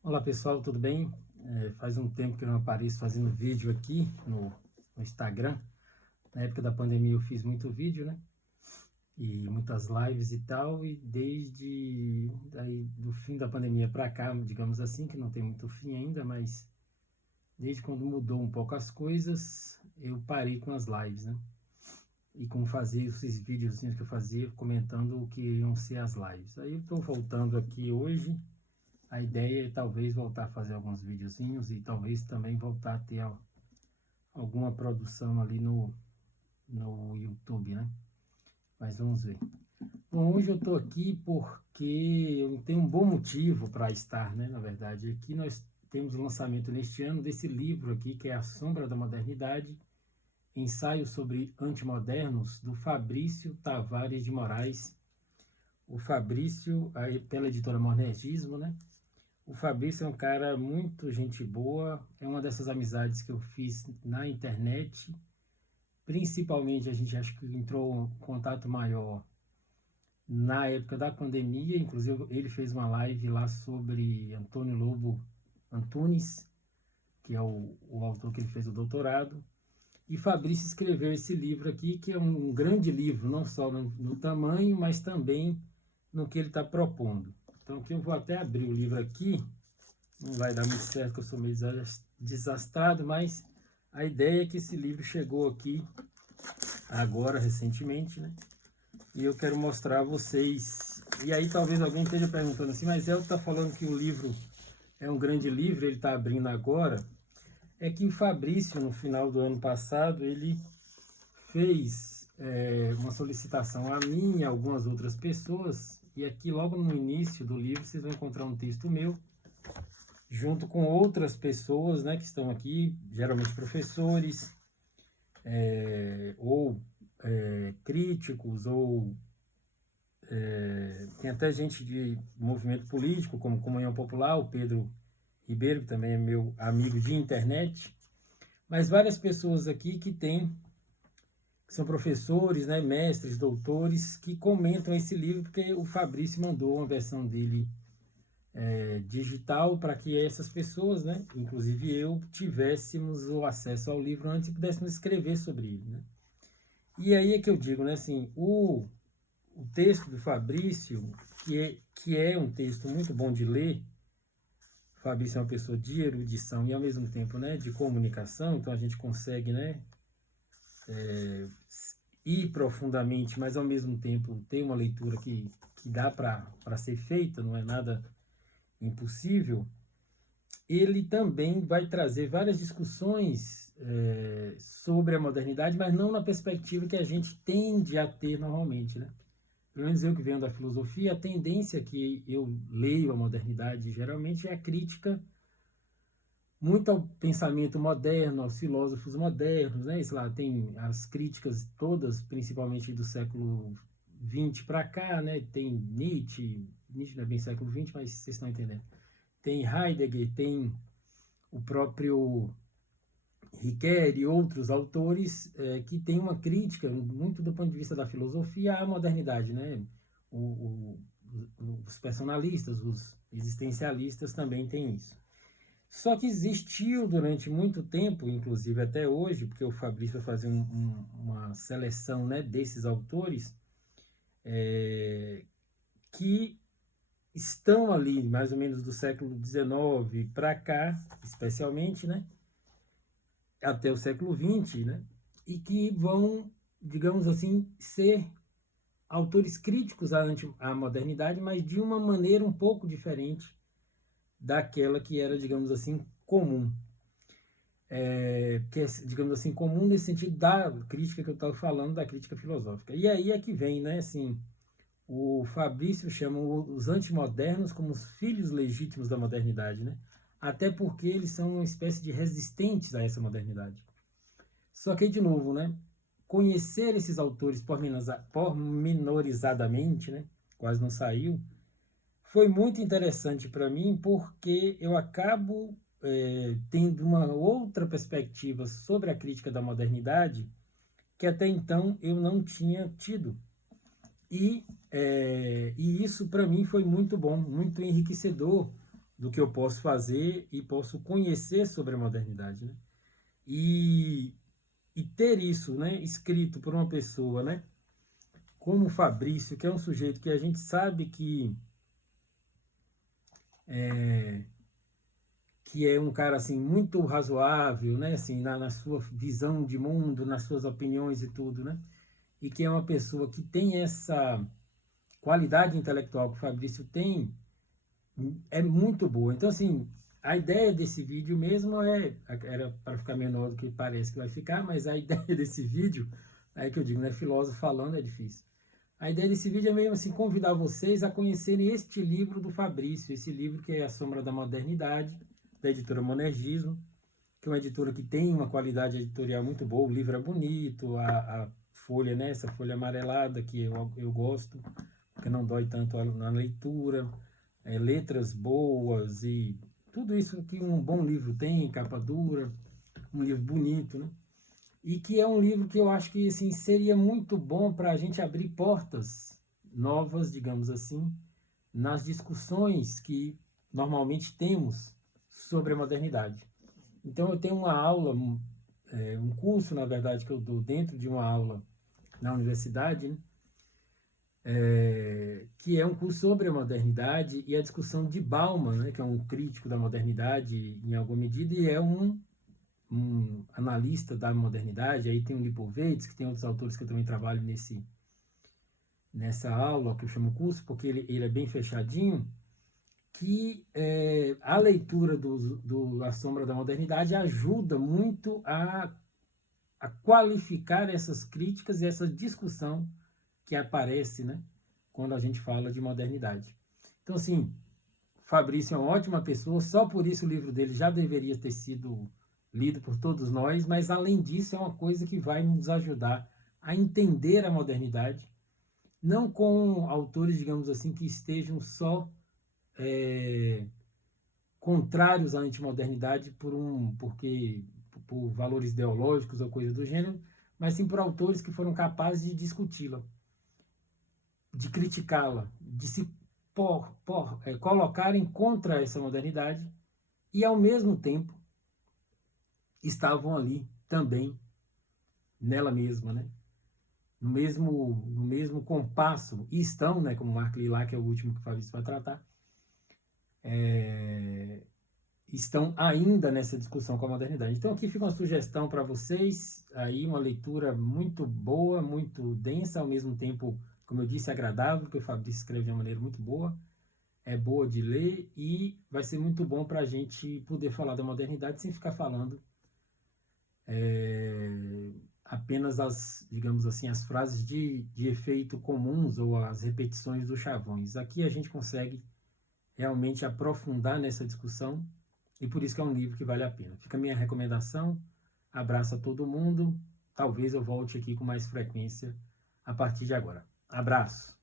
Olá pessoal, tudo bem? Faz um tempo que eu não apareço fazendo vídeo aqui no Instagram. Na época da pandemia eu fiz muito vídeo, né? E muitas lives e tal, e desde aí, do fim da pandemia para cá, digamos assim, que não tem muito fim ainda, mas desde quando mudou um pouco as coisas, eu parei com as lives, né? E como fazer esses vídeos que eu fazia comentando o que iam ser as lives. Aí eu estou voltando aqui hoje. A ideia é talvez voltar a fazer alguns videozinhos e talvez também voltar a ter alguma produção ali no YouTube, né? Mas vamos ver. Bom, hoje eu estou aqui porque eu tenho um bom motivo para estar, né? Na verdade, aqui nós temos o lançamento neste ano desse livro aqui, que é A Sombra da Modernidade, Ensaio sobre Antimodernos, do Fabrício Tavares de Moraes. O Fabrício, pela editora Monergismo, né? O Fabrício é um cara muito gente boa, é uma dessas amizades que eu fiz na internet. Principalmente a gente acho que entrou em contato maior na época da pandemia, inclusive ele fez uma live lá sobre Antônio Lobo Antunes, que é o autor que ele fez o doutorado. E Fabrício escreveu esse livro aqui, que é um grande livro, não só no tamanho, mas também no que ele está propondo. Então aqui eu vou até abrir o livro aqui. Não vai dar muito certo, que eu sou meio desastrado, mas a ideia é que esse livro chegou aqui agora, recentemente, né? E eu quero mostrar a vocês. E aí talvez alguém esteja perguntando assim, mas ele está falando que o livro é um grande livro, ele está abrindo agora. É que o Fabrício, no final do ano passado, ele fez uma solicitação a mim e a algumas outras pessoas. E aqui logo no início do livro vocês vão encontrar um texto meu, junto com outras pessoas, né, que estão aqui, geralmente professores, ou críticos, ou tem até gente de movimento político, como Comunhão Popular, o Pedro Ribeiro, que também é meu amigo de internet, mas várias pessoas aqui que são professores, né, mestres, doutores, que comentam esse livro, porque o Fabrício mandou uma versão dele digital para que essas pessoas, né, inclusive eu, tivéssemos o acesso ao livro antes e pudéssemos escrever sobre ele, né? E aí é que eu digo, né, assim, o texto do Fabrício, que é um texto muito bom de ler. O Fabrício é uma pessoa de erudição e ao mesmo tempo, né, de comunicação, então a gente consegue, né, ir profundamente, mas ao mesmo tempo ter uma leitura que dá para ser feita, não é nada impossível. Ele também vai trazer várias discussões sobre a modernidade, mas não na perspectiva que a gente tende a ter normalmente, né? Pelo menos eu que venho da filosofia, a tendência que eu leio a modernidade geralmente é a crítica muito ao pensamento moderno, aos filósofos modernos, né? Isso lá tem as críticas todas, principalmente do século XX para cá, né? Tem Nietzsche não é bem século XX, mas vocês estão entendendo. Tem Heidegger, tem o próprio Riquet e outros autores que têm uma crítica, muito do ponto de vista da filosofia, à modernidade, né? O, os personalistas, os existencialistas também têm isso. Só que existiu durante muito tempo, inclusive até hoje, porque o Fabrício vai fazer uma seleção, né, desses autores, que estão ali mais ou menos do século XIX para cá, especialmente, né, até o século XX, né, e que vão, digamos assim, ser autores críticos à modernidade, mas de uma maneira um pouco diferente daquela que era, digamos assim, comum. Que é, digamos assim, comum nesse sentido da crítica que eu estava falando, da crítica filosófica. E aí é que vem, né, assim, o Fabrício chama os antimodernos como os filhos legítimos da modernidade, né? Até porque eles são uma espécie de resistentes a essa modernidade. Só que, de novo, né, conhecer esses autores pormenorizadamente, né, quase não saiu, foi muito interessante para mim, porque eu acabo tendo uma outra perspectiva sobre a crítica da modernidade que até então eu não tinha tido. E isso para mim foi muito bom, muito enriquecedor, do que eu posso fazer e posso conhecer sobre a modernidade, né? E ter isso, né, escrito por uma pessoa, né, como o Fabrício, que é um sujeito que a gente sabe que é um cara assim muito razoável, né, assim na sua visão de mundo, nas suas opiniões e tudo, né, e que é uma pessoa que tem essa qualidade intelectual que o Fabrício tem, é muito boa. Então assim, a ideia desse vídeo mesmo era para ficar menor do que parece que vai ficar, mas a ideia desse vídeo, aí que eu digo, né, filósofo falando é difícil. A ideia desse vídeo é mesmo assim convidar vocês a conhecerem este livro do Fabrício, esse livro que é A Sombra da Modernidade, da editora Monergismo, que é uma editora que tem uma qualidade editorial muito boa, o livro é bonito, a folha, né, essa folha amarelada que eu gosto, porque não dói tanto na leitura, letras boas e tudo isso que um bom livro tem, capa dura, um livro bonito, né? E que é um livro que eu acho que assim, seria muito bom para a gente abrir portas novas, digamos assim, nas discussões que normalmente temos sobre a modernidade. Então eu tenho uma aula, um curso, na verdade, que eu dou dentro de uma aula na universidade, né? Que é um curso sobre a modernidade e a discussão de Bauman, né? Que é um crítico da modernidade em alguma medida, e é um analista da modernidade. Aí tem o Lipovetsky, que tem outros autores que eu também trabalho nessa aula, que eu chamo curso, porque ele é bem fechadinho, que a leitura do A Sombra da Modernidade ajuda muito a qualificar essas críticas e essa discussão que aparece, né, quando a gente fala de modernidade. Então, assim, Fabrício é uma ótima pessoa, só por isso o livro dele já deveria ter sido lido por todos nós, mas além disso é uma coisa que vai nos ajudar a entender a modernidade, não com autores, digamos assim, que estejam só contrários à antimodernidade por valores ideológicos ou coisa do gênero, mas sim por autores que foram capazes de discuti-la, de criticá-la, de se colocarem contra essa modernidade e, ao mesmo tempo, estavam ali também nela mesma, né? No mesmo compasso, e estão, né, como Mark Lilla, que é o último que o Fabrício vai tratar, estão ainda nessa discussão com a modernidade. Então aqui fica uma sugestão para vocês, aí uma leitura muito boa, muito densa, ao mesmo tempo, como eu disse, agradável, porque o Fabrício escreve de uma maneira muito boa, é boa de ler e vai ser muito bom para a gente poder falar da modernidade sem ficar falando apenas digamos assim, as frases de efeito comuns ou as repetições dos chavões. Aqui a gente consegue realmente aprofundar nessa discussão e por isso que é um livro que vale a pena. Fica a minha recomendação, abraço a todo mundo, talvez eu volte aqui com mais frequência a partir de agora. Abraço!